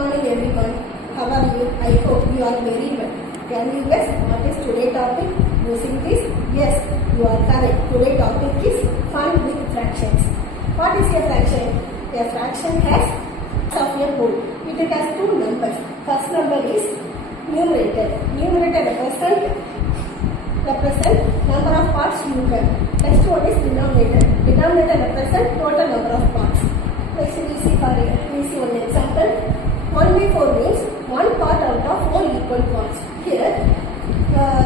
morning everyone. How are you? I hope you are very well. Can you guess what is today's topic? Using this? Yes, you are correct. Today's topic is fun with fractions. What is a fraction? A fraction has of a whole. It has two numbers. First number is numerator. Numerator represent number of parts you have. Next one is denominator. Denominator represent total number of parts. Let's see one example. 1/4 means one part out of 4 equal parts. Here,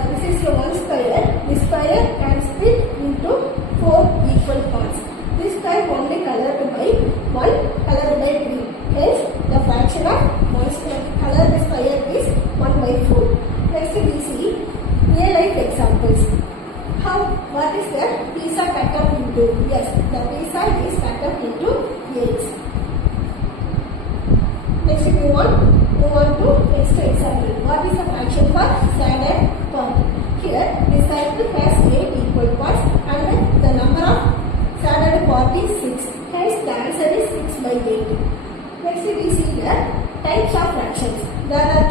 this is your one square. This square can split into 4 equal parts. This type only colored by 1, colored by 3. Hence, the fraction of one colored square is 1/4. Next, we see real life examples. What is the pizza cut up into? Yes, the pizza is cut up into 8. Next, move on to next example. What is the fraction for standard part? Here, the circle has 8 equal parts and the number of standard part is 6. Hence, the answer is 6/8. Next, we see the types of fractions. There are